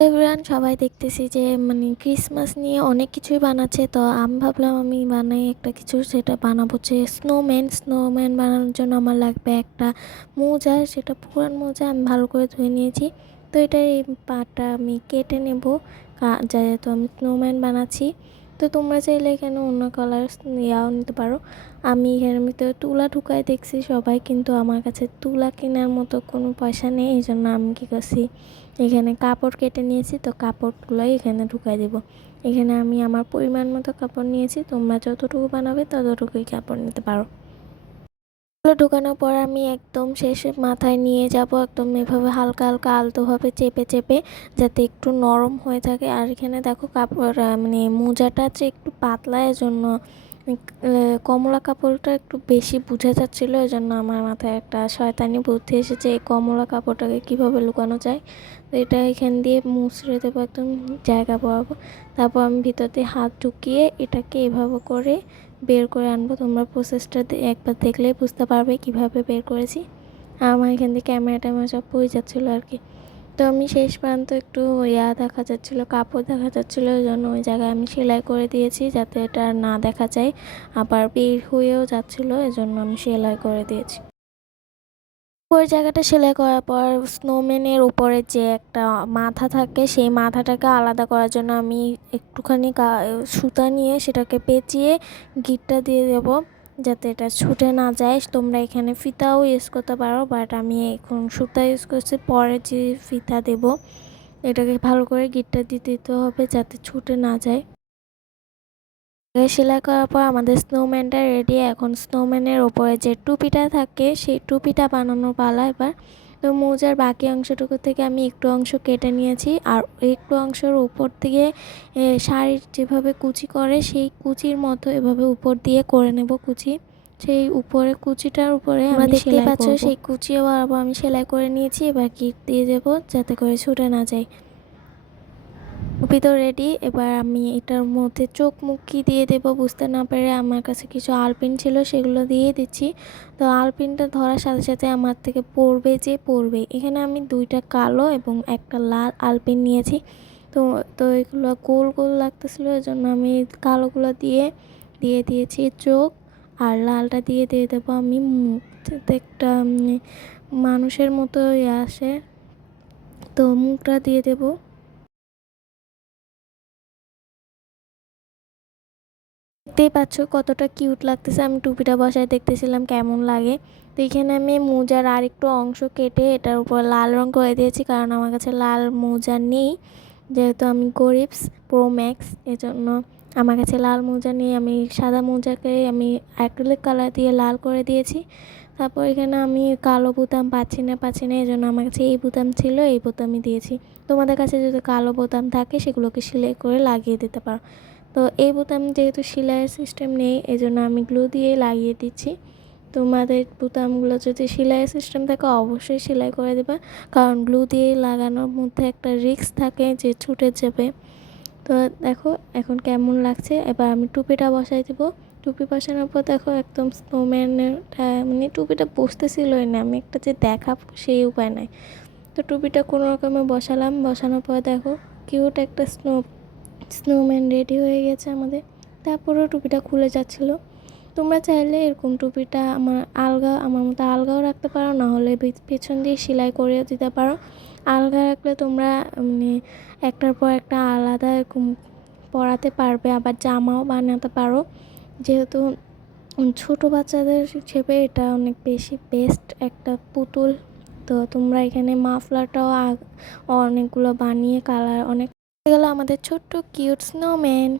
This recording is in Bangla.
এভরিওয়ান সবাই দেখতেছি যে ক্রিসমাস নিয়ে অনেক কিছুই বানাচ্ছে। তো আমি ভাবলাম আমি বানাই একটা কিছু, সেটা বানাবো যে স্নোম্যান বানানোর জন্য আমার লাগবে একটা মোজা। সেটা পুরান মোজা, আমি ভালো করে ধুয়ে নিয়েছি। তো এটা এই পাটা আমি কেটে নেব, যেহেতু আমি স্নোম্যান বানাচ্ছি। তো তোমরা চাইলে এখানে অন্য কালার ইয়াও নিতে পারো। আমি এখানের ভিতরে তুলা ঢুকাই দেখছি সবাই, কিন্তু আমার কাছে তুলা কেনার মতো কোনো পয়সা নেই। এই জন্য আমি কী করছি, এখানে কাপড় কেটে নিয়েছি। তো কাপড়গুলোই এখানে ঢুকাই দেব। এখানে আমি আমার পরিমাণ মতো কাপড় নিয়েছি, তোমরা যতটুকু বানাবে ততটুকুই কাপড় নিতে পারো। এগুলো ঢোকানোর পর আমি একদম শেষে মাথায় নিয়ে যাব, একদম এভাবে হালকা হালকা আলতোভাবে চেপে চেপে, যাতে একটু নরম হয়ে থাকে। আর এখানে দেখো কাপড় মোজাটা যে একটু পাতলা, এজন্য কমলা কাপড়টা একটু বেশি বোঝা যাচ্ছিলো। এজন্য আমার মাথায় একটা শয়তানি বুদ্ধি এসেছে, এই কমলা কাপড়টাকে কীভাবে লুকানো যায়। তো এটা এখান দিয়ে মুছড়ে দেবো একদম জায়গা বরাবর। তারপর আমি ভিতর দিয়ে হাত ঢুকিয়ে এটাকে এভাবে করে বের করে আনবো। তোমরা প্রসেসটা একবার দেখলেই বুঝতে পারবে কিভাবে বের করেছি। আমার এখান থেকে ক্যামেরা সব পড়ে যাচ্ছিলো আর কি। তো আমি শেষ পর্যন্ত একটু দেখা যাচ্ছিলো, কাপড় দেখা যাচ্ছিলো, ওই জন্য ওই জায়গায় আমি সেলাই করে দিয়েছি যাতে এটা না দেখা যায়। আবার বের হয়েও যাচ্ছিলো, এজন্য আমি সেলাই করে দিয়েছি। ওই জায়গাটা সেলাই করার পর স্নোম্যানের উপরে যে একটা মাথা থাকে, সেই মাথাটাকে আলাদা করার জন্য আমি একটুখানি সুতা নিয়ে সেটাকে পেঁচিয়ে গিঁটটা দিয়ে দেবো, যাতে এটা ছুটে না যায়। তোমরা এখানে ফিতাও ইউজ করতে পারো, বাট আমি এখন সুতা ইউজ করছি। পরে যে ফিতা দেব, এটাকে ভালো করে গিঁটটা দিতে হবে যাতে ছুটে না যায়। সেলাই করার পর আমাদের স্নোম্যানটা রেডি। এখন স্নোম্যানের ওপরে যে টুপিটা থাকে, সেই টুপিটা বানানোর পালা এবার। তো মোজার বাকি অংশটুকু থেকে আমি একটু অংশ কেটে নিয়েছি, আর একটু অংশের উপর দিয়ে শাড়ির যেভাবে কুচি করে, সেই কুচির মতো এভাবে উপর দিয়ে করে নেব কুচি। সেই উপরে কুচিটার উপরে আমরা দেখতেই পাচ্ছ, সেই কুচিও আবার আমি সেলাই করে নিয়েছি। এবার গিট দিয়ে দেবো যাতে করে ছুটে না যায়। টুপি তো রেডি। এবার আমি এটার মধ্যে চোখ মুখ কী দিয়ে দেবো বুঝতে না পেরে আমার কাছে কিছু আলপিন ছিল, সেগুলো দিয়ে দিচ্ছি। তো আলপিনটা ধরার সাথে সাথে আমার থেকে পড়বে। এখানে আমি দুইটা কালো এবং একটা লাল আলপিন নিয়েছি। তো তো এগুলো গোল গোল লাগতেছিলো, এই জন্য আমি কালোগুলো দিয়ে দিয়েছি চোখ, আর লালটা দিয়ে দেবো আমি মুখ, যাতে একটা মানুষের মতো আসে। তো মুখটা দিয়ে দেবো। দেখতেই পাচ্ছ কতটা কিউট লাগতেছে। আমি টুপিটা বসায় দেখতেছিলাম কেমন লাগে। তো এখানে আমি মোজার আরেকটু অংশ কেটে এটার উপর লাল রং করে দিয়েছি, কারণ আমার কাছে লাল মোজা নেই। যেহেতু আমি গরিবস প্রো ম্যাক্স, এজন্য আমার কাছে লাল মোজা নেই। আমি সাদা মোজাকে আমি অ্যাক্রিলিক কালার দিয়ে লাল করে দিয়েছি। তারপর এখানে আমি কালো বোতাম পাচ্ছি না, এজন্য আমার কাছে এই বোতাম ছিল, এই বোতামই দিয়েছি। তোমাদের কাছে যদি কালো বোতাম থাকে, সেগুলোকে সেলাই করে লাগিয়ে দিতে পারো। তো এই বোতাম যেহেতু সেলাইয়ের সিস্টেম নেই, এই জন্য আমি গ্লু দিয়েই লাগিয়ে দিচ্ছি। তোমাদের বোতামগুলো যদি সেলাইয়ের সিস্টেম থাকে, অবশ্যই সেলাই করে দেবে, কারণ গ্লু দিয়ে লাগানোর মধ্যে একটা রিস্ক থাকে যে ছুটে যাবে। তো দেখো এখন কেমন লাগছে। এবার আমি টুপিটা বসাই দেবো। টুপি বসানোর পর দেখো একদম স্নোম্যানের টুপিটা বসতেছিলই না, আমি একটা যে দেখাবো সেই উপায় নাই। তো টুপিটা কোনো রকমে বসানোর পর দেখো কিউট একটা স্নোম্যান রেডি হয়ে গেছে আমাদের। তারপরেও টুপিটা খুলে যাচ্ছিলো। তোমরা চাইলে এরকম টুপিটা আমার মতো আলগাও রাখতে পারো, না হলে পেছন দিয়ে সেলাই করেও দিতে পারো। আলগা রাখলে তোমরা একটার পর একটা আলাদা এরকম পরাতে পারবে, আবার জামাও বানাতে পারো। যেহেতু ছোটো বাচ্চাদের হিসেবে এটা অনেক বেশি বেস্ট একটা পুতুল। তো তোমরা এখানে মাফলারটাও অনেকগুলো বানিয়ে কালার অনেক গেল আমাদের ছোট্ট কিউট স্নোম্যান।